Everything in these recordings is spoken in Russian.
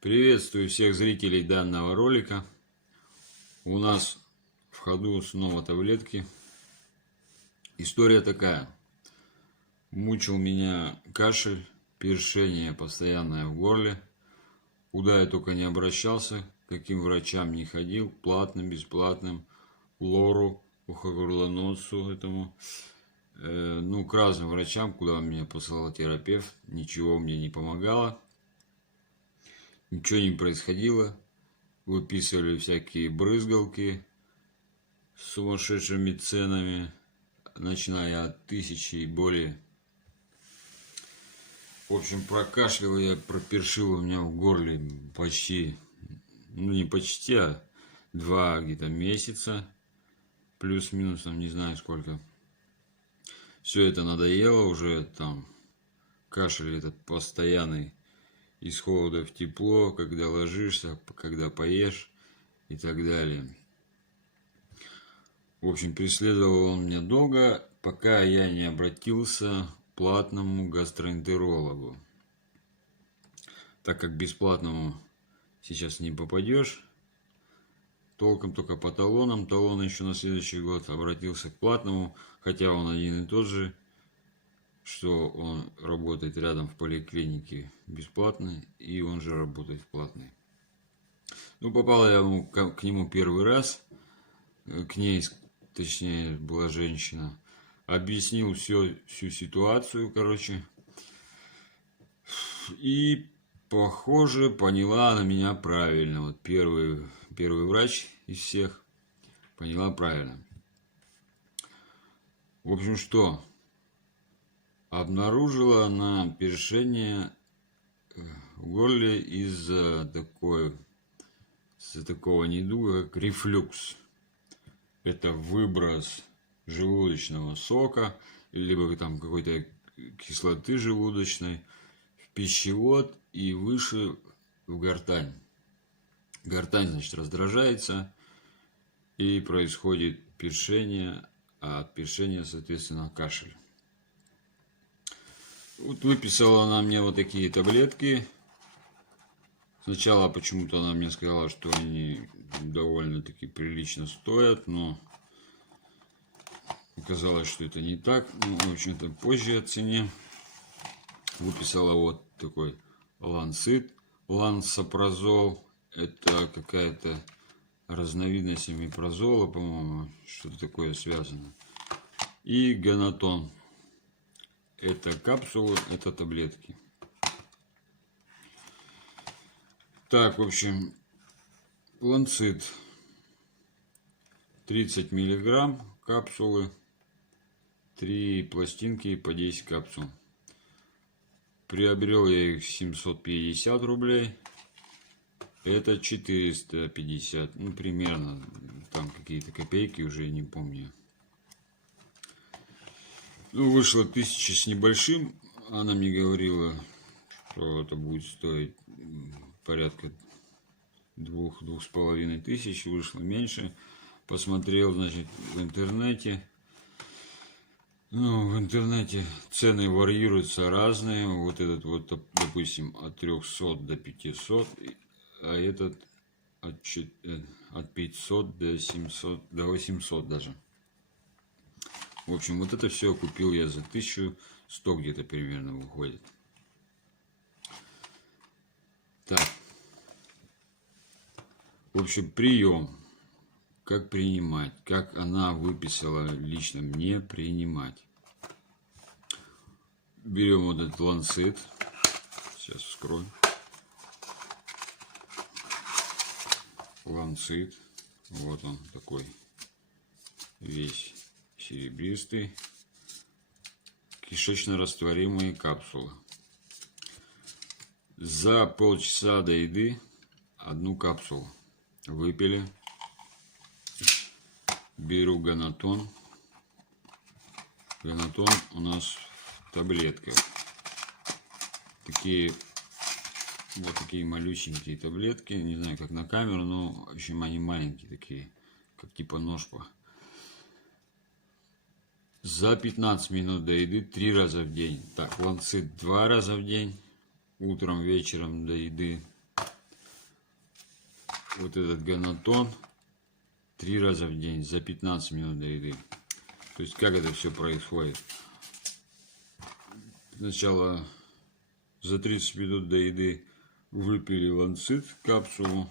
Приветствую всех зрителей данного ролика. У нас в ходу снова таблетки. История такая. Мучил меня кашель, першение постоянное в горле. Куда я только не обращался, к каким врачам не ходил, платным, бесплатным, лору, ухо-горлоносу этому. К разным врачам, куда меня посылал терапевт, ничего мне не помогало. Ничего не происходило. Выписывали всякие брызгалки с сумасшедшими ценами, начиная от 1000 и более. В общем, прокашлял я, пропершил у меня в горле почти, не почти, а 2 где-то месяца, плюс-минус, не знаю сколько. Все это надоело уже, там, кашель этот постоянный, из холода в тепло, когда ложишься, когда поешь и так далее. В общем, преследовал он меня долго, пока я не обратился к платному гастроэнтерологу. Так как бесплатному сейчас не попадешь, толком только по талонам. Талоны еще на следующий год. Обратился к платному, хотя он один и тот же, что он работает рядом в поликлинике бесплатной, и он же работает в платной. Попал я к нему первый раз, к ней, точнее, была женщина. Объяснил всю ситуацию, и, похоже, поняла она меня правильно. Вот первый врач из всех поняла правильно. В общем, что? Обнаружила она першение в горле из-за такого недуга, как рефлюкс. Это выброс желудочного сока, либо там какой-то кислоты желудочной в пищевод и выше в гортань. Гортань, значит, раздражается, и происходит першение, а от першения, соответственно, кашель. Вот выписала она мне вот такие таблетки. Сначала почему-то она мне сказала, что они довольно-таки прилично стоят, но оказалось, что это не так. В общем-то, позже о цене. Выписала вот такой ланцит, лансопразол. Это какая-то разновидность имипрозола, по-моему, что-то такое связано. И ганатон. Это капсулы, это таблетки. Так, в общем, ланцит 30 миллиграмм капсулы, 3 пластинки по 10 капсул. Приобрел я их 750 рублей. Это 450, примерно, там какие-то копейки, уже не помню. Вышло 1000 с небольшим. Она мне говорила, что это будет стоить порядка 2500. Вышло меньше. Посмотрел, значит, в интернете. В интернете цены варьируются разные. Вот этот вот, допустим, от 300 до 500, а этот от 500 до 700, до 800 даже. В общем, вот это все купил я за 1100 где-то примерно выходит. Так. В общем, прием. Как принимать. Как она выписала лично мне принимать. Берем вот этот ланцет. Сейчас вскроем. Ланцет. Вот он такой. Весь серебристый. Кишечно-растворимые капсулы. За полчаса до еды 1 капсулу выпили. Беру ганатон. Ганатон у нас в таблетках. Вот такие малюсенькие таблетки. Не знаю, как на камеру, но в общем они маленькие такие, как типа ножпа. За 15 минут до еды 3 раза в день. Так, ланцет 2 раза в день. Утром, вечером до еды. вот этот ганатон 3 раза в день за 15 минут до еды. То есть как это все происходит? Сначала за 30 минут до еды выпили ланцит, капсулу,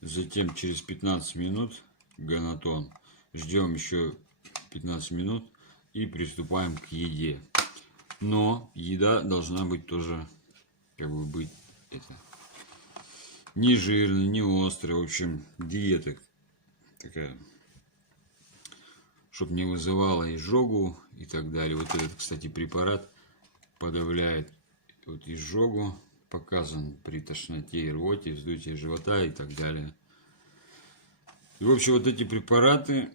затем через 15 минут ганатон. Ждем еще 15 минут и приступаем к еде. Но еда должна быть тоже, как бы быть не жирная, не острая, в общем, диета такая, чтобы не вызывала изжогу и так далее. Вот этот, кстати, препарат подавляет вот изжогу, показан при тошноте и рвоте, вздутии живота и так далее. И, в общем, вот эти препараты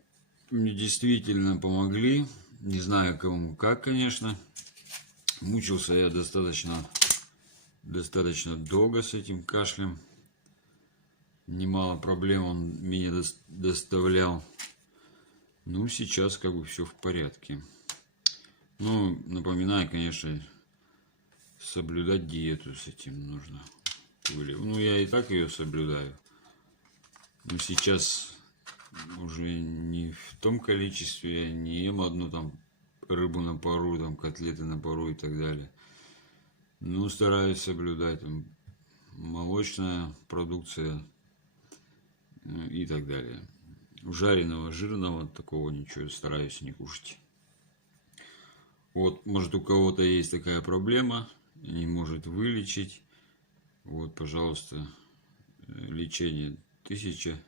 мне действительно помогли. Не знаю, кому как, конечно. Мучился я достаточно долго с этим кашлем. Немало проблем он мне доставлял. Ну, сейчас как бы все в порядке. Ну, напоминаю, конечно, соблюдать диету с этим нужно. Ну, я и так ее соблюдаю. Но сейчас уже не в том количестве, я не ем одну там рыбу на пару, там котлеты на пару и так далее. Ну, стараюсь соблюдать там молочная продукция и так далее. Жареного, жирного, такого ничего стараюсь не кушать. Вот, может, у кого-то есть такая проблема, не может вылечить. Вот, пожалуйста, лечение 1000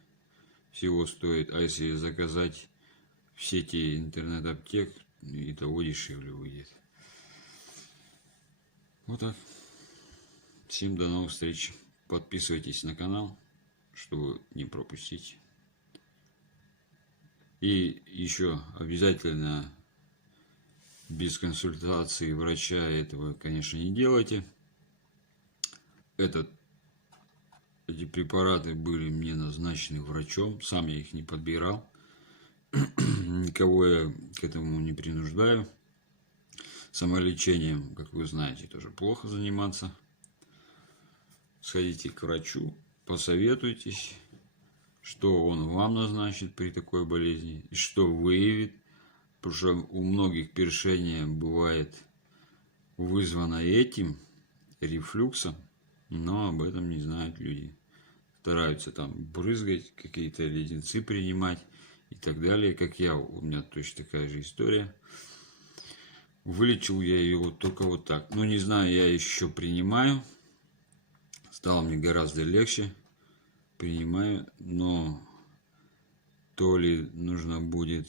всего стоит. А если заказать в сети интернет-аптек, и того дешевле выйдет. Вот так. Всем до новых встреч. Подписывайтесь на канал, чтобы не пропустить. И еще обязательно без консультации врача этого, конечно, не делайте. Эти препараты были мне назначены врачом. Сам я их не подбирал. Никого я к этому не принуждаю. Самолечением, как вы знаете, тоже плохо заниматься. Сходите к врачу, посоветуйтесь, что он вам назначит при такой болезни и что выявит. Потому что у многих першение бывает вызвано этим рефлюксом, но об этом не знают люди. Стараются там брызгать, какие-то леденцы принимать и так далее, как я. У меня точно такая же история. Вылечил я ее вот только вот так. Ну, не знаю, я еще принимаю. Стало мне гораздо легче. Принимаю, но то ли нужно будет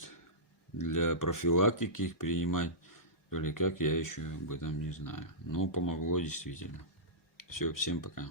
для профилактики их принимать, то ли как, я еще об этом не знаю. Но помогло действительно. Все, всем пока.